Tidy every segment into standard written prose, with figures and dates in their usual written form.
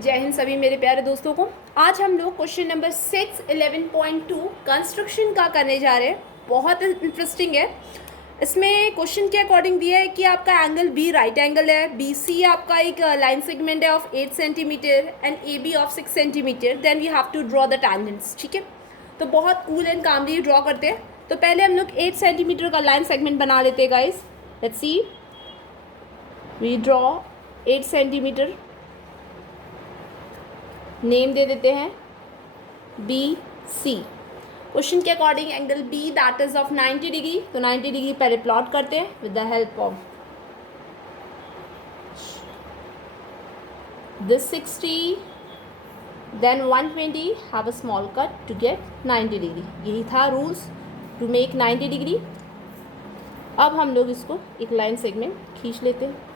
जय हिंद सभी मेरे प्यारे दोस्तों को। आज हम लोग क्वेश्चन नंबर 6 11.2 कंस्ट्रक्शन का करने जा रहे हैं। बहुत इंटरेस्टिंग है। इसमें क्वेश्चन के अकॉर्डिंग दिया है कि आपका एंगल बी राइट एंगल है, बी सी आपका एक लाइन सेगमेंट है of 8 centimetre and A B of 6 centimetre. Then we have to draw the tangents. ठीक है, तो बहुत कूल एंड कामली ड्रॉ करते हैं। तो पहले हम लोग 8 सेंटीमीटर का लाइन सेगमेंट बना लेते हैं guys. Let's see, we draw 8 centimetre, name दे देते हैं बी सी। क्वेश्चन के according angle B that is of 90 degree, तो 90 डिग्री पहले प्लॉट करते हैं with the help of this 60 then 120 have a small cut to get 90 degree. यही था रूल्स टू मेक 90 डिग्री। अब हम लोग इसको एक लाइन सेगमेंट खींच लेते हैं।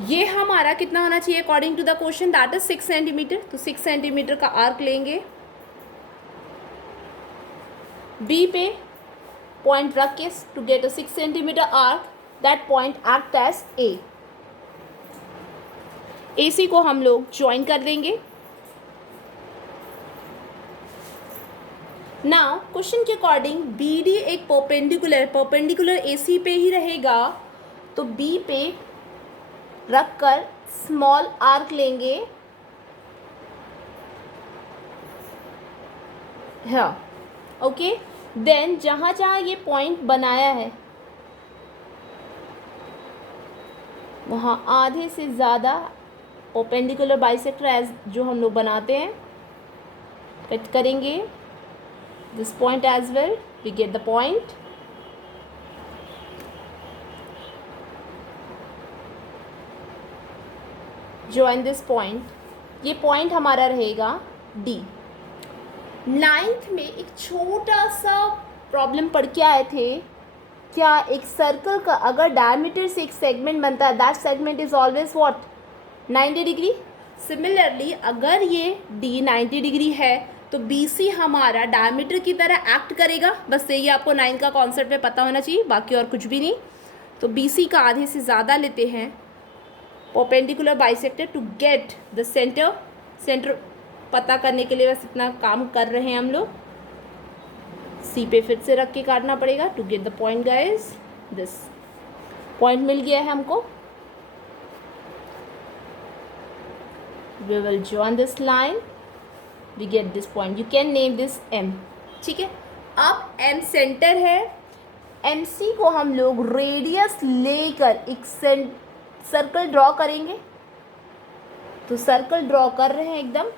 ये हमारा कितना होना चाहिए according to the question, that is 6 centimetre. तो 6 सेंटीमीटर का आर्क लेंगे, बी पे पॉइंट रख के to get a 6 centimetre arc, that point act as A. A C को हम लोग ज्वाइन कर देंगे। नाउ क्वेश्चन के अकॉर्डिंग बी डी एक परपेंडिकुलर ए सी पे ही रहेगा, तो बी पे रख कर स्मॉल आर्क लेंगे। हाँ, ओके। देन जहाँ जहाँ ये पॉइंट बनाया है वहाँ आधे से ज़्यादा परपेंडिकुलर बाइसेक्टर एज जो हम लोग बनाते हैं कट करेंगे। This point as well, we get the point. Join this point, ये पॉइंट हमारा रहेगा डी। 9th में एक छोटा सा प्रॉब्लम पढ़ के आए थे, क्या एक सर्कल का अगर डायमीटर से एक सेगमेंट बनता है, that segment is always what 90 degree. Similarly अगर ये डी 90 डिग्री है तो बी सी हमारा डायमीटर की तरह एक्ट करेगा। बस यही आपको 9 का कॉन्सेप्ट में पता होना चाहिए, बाकी और कुछ भी नहीं। तो बी सी का आधे से ज़्यादा लेते हैं perpendicular bisector to get the centre पता करने के लिए बस इतना काम कर रहे हैं हम लोग। सी पे फिर से रख के काटना पड़ेगा to get the point guys. This point मिल गया है हमको। We will join this line, we get this point. You can name this M. ठीक है, अब एम सेंटर है। एम सी को हम लोग रेडियस लेकर एक सर्कल ड्रॉ करेंगे। तो सर्कल ड्रॉ कर रहे हैं एकदम।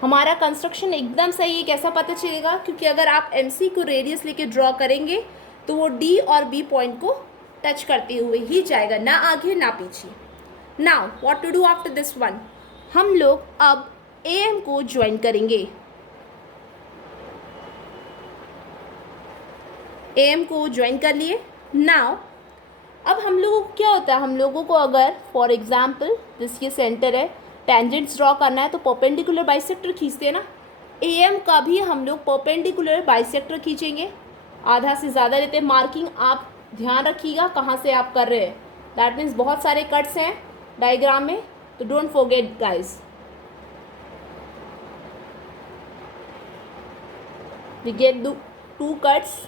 हमारा कंस्ट्रक्शन एकदम सही है। कैसा पता चलेगा? क्योंकि अगर आप एम सी को रेडियस लेके ड्रॉ करेंगे तो वो डी और बी पॉइंट को टच करते हुए ही जाएगा, ना आगे ना पीछे। Now what to do after this one, हम लोग अब ए एम को ज्वाइन करेंगे। ए एम को ज्वाइन कर लिए। नाउ अब हम लोगों को क्या होता है, हम लोगों को अगर फॉर एग्जाम्पल दिस ये सेंटर है, टेंजेंट्स ड्रॉ करना है तो परपेंडिकुलर बाइसेक्टर खींचते हैं ना। ए एम का भी हम लोग परपेंडिकुलर बाइसेक्टर खींचेंगे, आधा से ज़्यादा लेते हैं। मार्किंग आप ध्यान रखिएगा कहाँ से आप कर रहे हैं, दैट मीन्स बहुत सारे कट्स हैं डायग्राम में, तो don't forget guys. We get 2 cuts,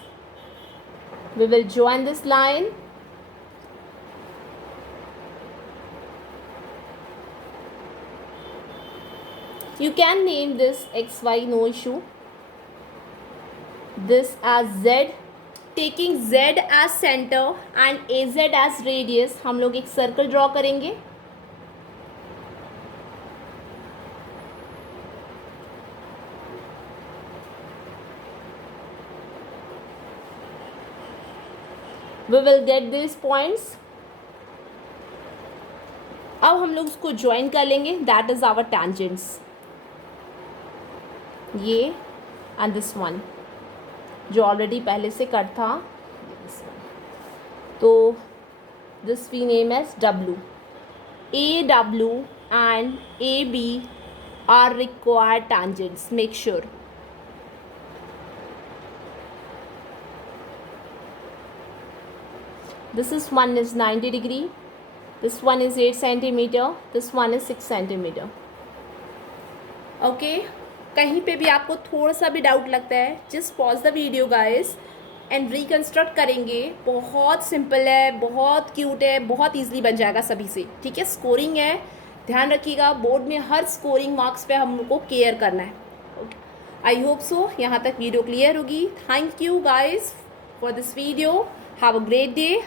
we will join this line. You can name this XY, no issue. This as Z, taking Z as center and AZ as radius, हम लोग एक circle draw करेंगे। We will get these points. अब हम लोग उसको join कर लेंगे, दैट इज आवर tangents, ये एंड दिस वन जो ऑलरेडी पहले से कट था। तो this we name as W। A W and A B are required tangents, make sure. This is one is 90 degree, this one is 8 centimetre, this one is 6 centimetre. Okay, कहीं पे भी आपको थोड़ा सा भी डाउट लगता है, just pause the video guys and reconstruct करेंगे। बहुत सिंपल है, बहुत क्यूट है, बहुत ईजिली बन जाएगा सभी से। ठीक है, स्कोरिंग है, ध्यान रखिएगा बोर्ड में हर स्कोरिंग मार्क्स पे हमको केयर करना है। ओके, आई होप सो यहाँ तक वीडियो क्लियर होगी। Thank you guys for this video, have a great day.